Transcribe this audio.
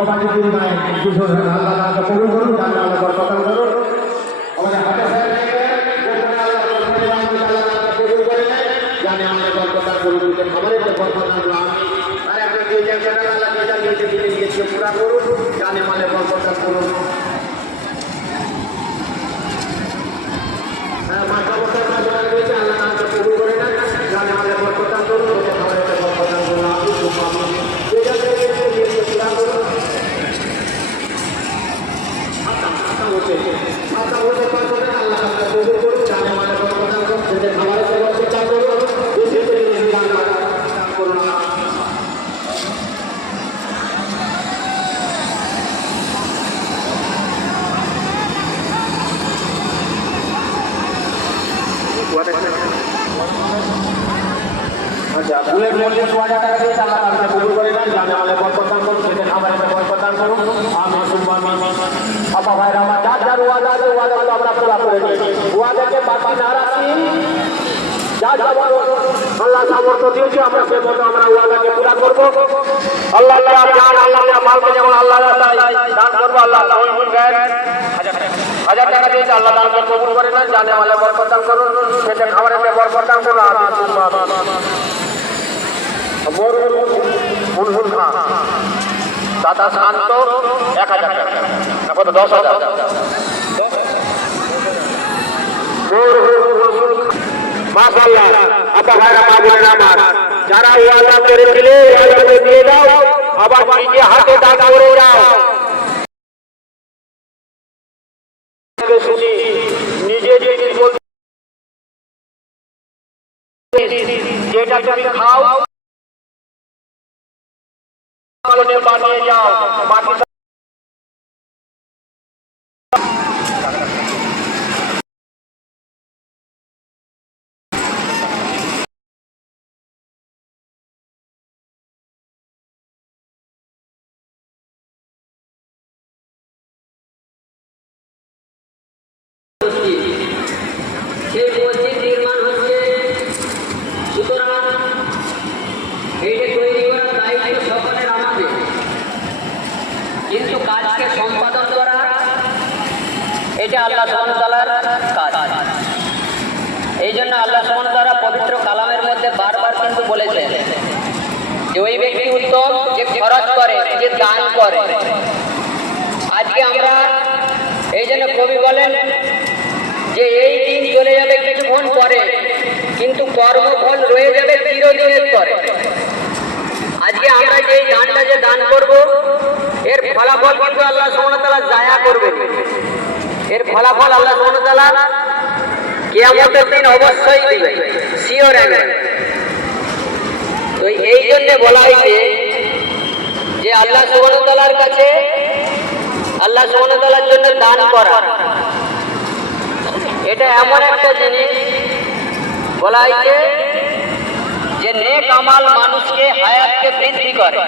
Mobile দিন নাই কিছু আল্লাহ তাআলা কবুল করুন জান্নাত আল্লাহ বরকত করুন আমাদের হাতে আল্লাহ আল্লাহ জানে আমাদের বরকত করুন আমাদের তো বরকত আমি আর আপনি যে যে আল্লাহ যেটা দিয়েছে, পুরা করুন জানে আমাদের বরকত করুন উঠে মাথা তাআলা কবুল করুন জানে আচ্ছা। ফুলের মূল্যে দু হাজার দিয়েছে আল্লাহ তাআলা কবুল করে নেন জানে আমাদের বরকত করুন সেটা খাবারের বরকত দান করুন আমি আমি আপা ভাইরা আমার ওয়াদাগুলো আমরা পুরা করে নিই ওয়াদাকে বাকি না রাখি। যা যা বড় আল্লাহ সামর্থ্য দিয়েছে, আমরা সে মতো আমরা ওয়াদাকে পুরা করব। আল্লাহ আল্লাহ জান আল্লাহ আল্লাহ মালকে যেমন আল্লাহ দান করব, আল্লাহ হাজার টাকা দিয়েছে, আল্লাহ দান কবুল করে নেন। জানে আমাদের বরকত করুন। সেটা খাবারের বরকত করুন খান। দাদা শান্ত, এক হাজার টাকা। দশ হাজার। মাশাআল্লাহ আপা ভাইরা মা বোনেরা আমার যারা ওয়াদা করেছিলে ওয়াদাগুলো দিয়ে দাও আবার নিজে হাতে দান করে যাও শুনি নিজে যদি বলতে যেটা তুমি খাও মনে বানিয়ে যাও বাকি কাজকে সম্পাদন করা, এটা আল্লাহ সুবহানাহু কাজ। এই জন্য আল্লাহ সুবহানাহু পবিত্র কালামের মধ্যে বারবার কিন্তু বলেছেন যে ওই ব্যক্তি উত্তম, যে খরচ করে, যে দান করে। আজকে আমরা এই জন্য কবি বলেন যে এই দিন চলে যাবে কিছুক্ষণ পরে, কিন্তু কর্মফল রয়ে যাবে চিরদিনের পরে। আজকে আমরা যে দানটা যে দান করব এর ফলাফল কিন্তু আল্লাহ সুবহানাহু জায়া করবে। এর ফলাফল আল্লাহ সুবহানাহু কিয়ামতের দিন অবশ্যই দিবে শিওর তো এই জন্য বলা হয়েছে যে আল্লাহ সুবহানাহু কাছে আল্লাহ সুবহানাহু জন্য দান করা। এটা এমন একটা জিনিস বলা হয়েছে যে নেক আমাল মানুষকে হায়াতকে বৃদ্ধি করে।